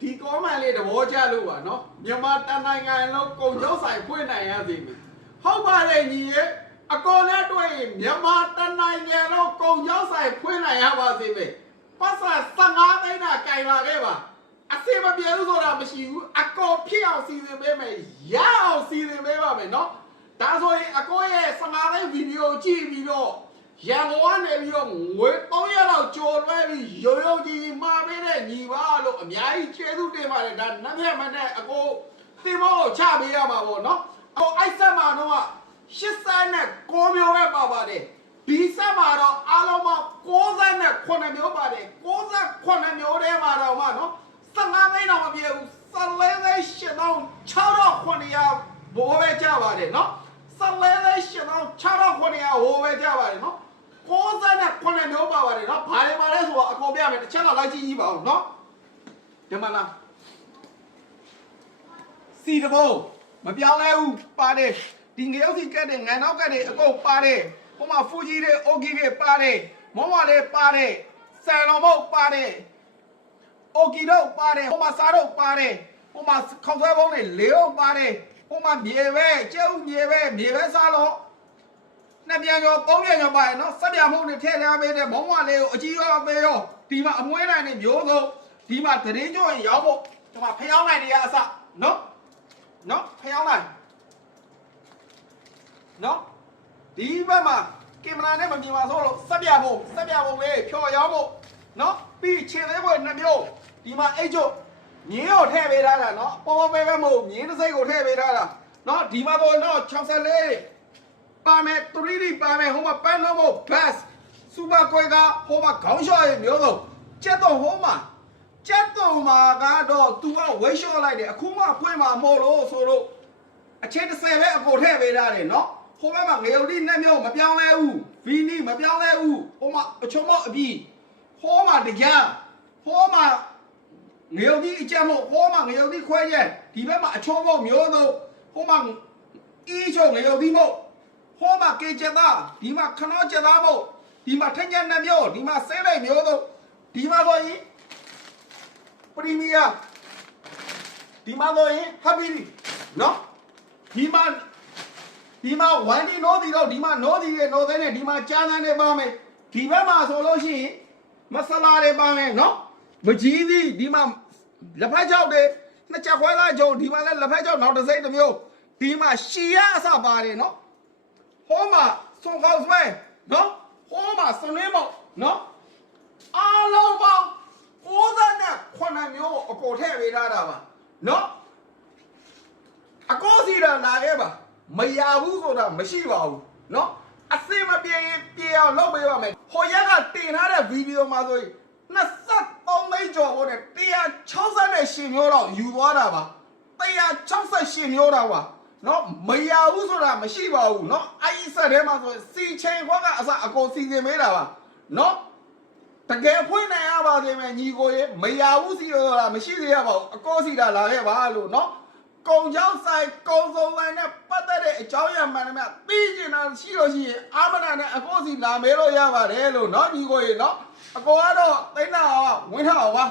ဒီကောမန်လေးသဘောကျလို့ပါနော်မြန်မာတန်နိုင်ငံလုံးကုံကျောင်းဆိုင်ဖွင့်နိုင်ရစီမယ်ဟုတ်ပါတယ်ညီရဲ့အကောနဲ့တွေ့ရင်မြန်မာတန်နိုင်ငံလုံးကုံကျောင်းဆိုင်ဖွင့်နိုင်ရပါစေမယ်ပတ်စံ15သိန်းတာကြိုင်လာခဲ့ပါအစီမပြေဘူးဆိုတာမရှိဘူးအကောဖြစ်အောင်စီစဉ်ပေးမယ်ရအောင်စီစဉ်ပေးပါမယ်နော်ဒါဆိုရင်အကောရဲ့15သိန်းဗီဒီယိုကြည့်ပြီးတော့ရန်ကုန်ကနေပြီးတော့ငွေ300လောက်ကျော်လွှဲပြီးရိုးရိုးကြီးမှာပေးတဲ့ညီပါလို့အများကြီးကျေးဇူးတင်ပါတယ်ဒါနတ်မြတ်မနဲ့အကိုတင်မောကိုချပေးရမှာပေါ့နော်အကိုအိုက်ဆက်မှာတော့89မျိုးပဲပါပါတယ်ဒီဆက်မှာတော့အားလုံးပေါင်း98မျိုးပါတယ်98မျိုးထဲမှာတော့မှနော်15သိန်းတော့မပြည့်ဘူး14သိန်း8900ဘိုးပဲကြပါတယ်နော်14သိန်း8900ဘိုးပဲကြပါတယ်နော်98မျိုးပါပါတယ်နော်ဘာတွေပါလဲဆိုတော့အကုန်ပြမယ်တစ်ချက်တော့လိုက်ကြည့်ကြည့်ပါဦးနော်ဒီမှာလားစီတဘုံမပြောင်းလဲဘူးပါတယ်ဒီငရုတ်စီကက်တဲ့ငန်နောက်ကက်တဲ့အကုန်ပါတယ်ဟိုမှာဖူဂျီတွေအိုဂီတွေပါတယ်မောမလေးပါတယ်ဆန်တော်မုတ်ပါတယ်အိုဂီတို့ပါတယ်ဟိုမှာစားတို့ပါတယ်ဟိုမှာခေါင်းဆွဲပုံးတွေလေးအောင်ပါတယ်ဟိုမှာမြေပဲကျဲဥမြေပဲစားလို့နှစ်ပြန်ကျော်သုံးပြန်ကျော်ပါရနော်စက်ပြမှုတွေထည့်ထားပေးတဲ့မောင်မလေးကိုအကြီးရောသေးရောဒီမှာအမွှေးနိုင်နေမျိုးစုံဒီမှာတရင်ကျော်ရင်ရောက်ဖို့ဒီမှာဖျောင်းနိုင်တွေကအစနော်ဖျောင်းနိုင်နော်ဒီဘက်မှာကင်မရာနဲ့မမြင်ပါဆိုလို့စက်ပြပုံလေးဖြော်ရောက်ဖို့နော်ပြီးခြေသေးဘွယ်2မျိုးဒီမှာအိတ်ကျုပ်မြင်းကိုထည့်ပေးထားတာနော်ပေါ်ပဲမဟုတ်မြင်းတစ်စိတ်ကိုထည့်ပေးထားတာနော်ဒီမှာတော့64ပါမယ် 3D ပါမယ်ဟိုမှာပန်းတော့မို့ bus စူပါကွဲကဟိုမှာခေါင်းလျှော်ရဲ့မျိုးစုံကျက်တော့ဟိုမှာကတော့ तू ကဝိတ်လျှော့လိုက်တယ်အခုမှဖွင့်မှာမဟုတ်လို့ဆိုလို့အချင်း30ပဲအကိုထည့်ပေးထားတယ်နော်ဟိုဘက်မှာငရုတ်တိနဲ့မျိုးမပြောင်းလဲဘူးဗီနီမပြောင်းလဲဘူးဟိုမှာအချုံမော့အပြီးဟိုမှာတကြဟိုမှာငရုတ်တိအကြမို့ဟိုမှာငရုတ်တိခွဲရက်ဒီဘက်မှာအချုံမော့မျိုးစုံဟိုမှာအီးချုံငရုတ်တိမို့ဟိုမှာကေချက်သားဒီမှာခနောချက်သားမို့ဒီမှာထင်းချက်နဲ့မျိုးဒီမှာဆေးလိုက်မျိုးစုံဒီမှာဆိုရင်ပရီမီယာဒီမှာဆိုရင်ဟပ်ပီနော်ဒီမှာဝန်ဒီနိုးဒီတော့ဒီမှာနိုးဒီရဲ့နိုးသေးနဲ့ဒီမှာကျန်းနေပါမယ်ဒီဘက်မှာဆိုလို့ရှိရင်မဆလာတွေပါမယ်နော်မကြီးသည်ဒီမှာလက်ဖက်ချောက်တွေနှစ်ချက်ခွဲလာကြုံဒီမှာလည်းလက်ဖက်ချောက်နောက်တစ်စိမ့်တစ်မျိုးဒီမှာရှီရအစပါတယ်နော်ဟိုမှာစွန်ကောက်ဆွဲနော်ဟိုမှာစနင်းမောက်နော်အားလုံးပေါင်း98မျိုးအပေါ်ထည့်ပေးထားတာပါနော်အကောစီတာလာခဲ့ပါမရဘူးဆိုတာမရှိပါဘူးเนาะအစင်မပြေရင်ပြေအောင်လုပ်ပေးပါမယ်ဟိုရက်ကတင်ထားတဲ့ဗီဒီယိုမှာဆိုရင်23သိန်းကျော်ဖို့နဲ့168မျိုးတော့ယူသွားတာပါ168မျိုးတော့ပါเนาะမရဘူးဆိုတာမရှိပါဘူးเนาะအဲ့ဒီဆက်ထဲမှာဆိုရင်စီချိန်ခွက်ကအစအကုန်စီစဉ်ပေးတာပါเนาะတကယ်ဖွင့်နိုင်ရပါသေးမယ်ညီကိုရေမရဘူးစီဆိုတာမရှိသေးရပါဘူးအကောစီတာလာခဲ့ပါလို့เนาะကုံချောင်းဆိုင်ကုံစုံဆိုင်နဲ့ပတ်သက်တဲ့အကြောင်းအရာမှန်တယ်မြတ်ပြီးကျင်တာရှိလို့ရှိရင်အာမနာနဲ့အကောစီလာမဲလို့ရပါတယ်လို့เนาะညီကိုရေเนาะအကောကတော့သိန်းနာဝင်းထားအောင်ပါ